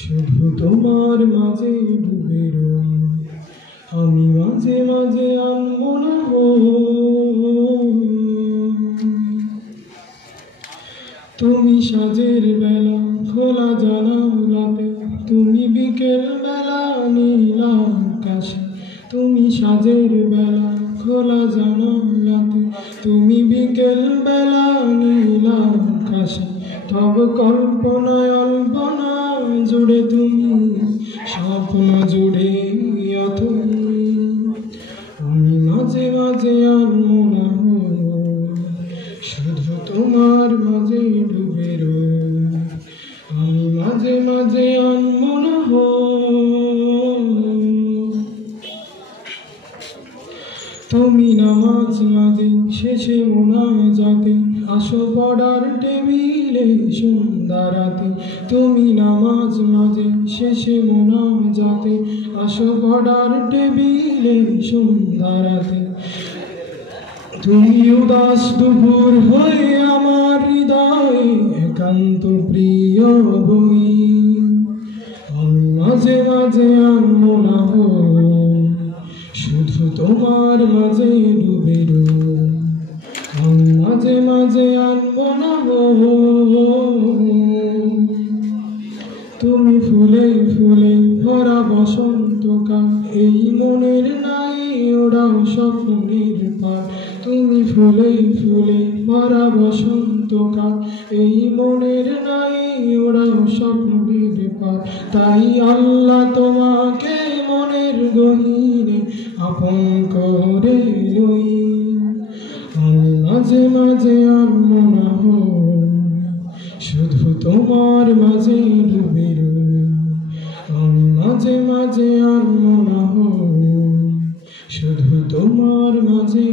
শুধু তোমার মাঝে ডুবে রই, আমি মাঝে মাঝে আনমনা হই। তুমি সাজের বেলা খোলা জানালাতে, তুমি বিকেল বেলা নীল আকাশে। তুমি সাজের বেলা খোলা জানালাতে, তুমি বিকেল বেলা নীল আকাশে। তব কল্পনায় অল্পনা জুড়ে তুমি, স্বপ্ন জুড়ে অথই। আমি মাঝে মাঝে আনমনা হই, শুধু তোমার মাঝে ডুবে রই। আমি মাঝে মাঝে আনমনা হই। তুমি নামাজ মাঝে শেষে মোনাজাতে, আসো পড়ার টেবিলে সন্ধ্যা রাতে। তুমি নামাজ মাঝে শেষে মোনাজাতে, আসো পড়ার টেবিলে সন্ধ্যা রাতে। তুমি উদাস দুপুর হয়ে আমার হৃদয়ে একান্ত প্রিয় বই। আমি মাঝে মাঝে আনমনা হই, শুধু তোমার মাঝে ডুবে রই। আমি মাঝে মাঝে আনমনা হই। তুমি ফুলে ফুলে ভরা বসন্তকাল, এই মনের নাই ওরাও স্বপ্নের পার। তুমি ফুলে ফুলে ভরা বসন্তকাল, এই মনের নাই ওরাও স্বপ্নের পার। তাই আল্লাহ তোমাকে মনের গহীনে আপন করে লই। আমি মাঝে মাঝে আনমনা হই, শুধু তোমার মাঝে ডুবে রই। আমি মাঝে মাঝে আনমনা হই, শুধু তোমার মাঝে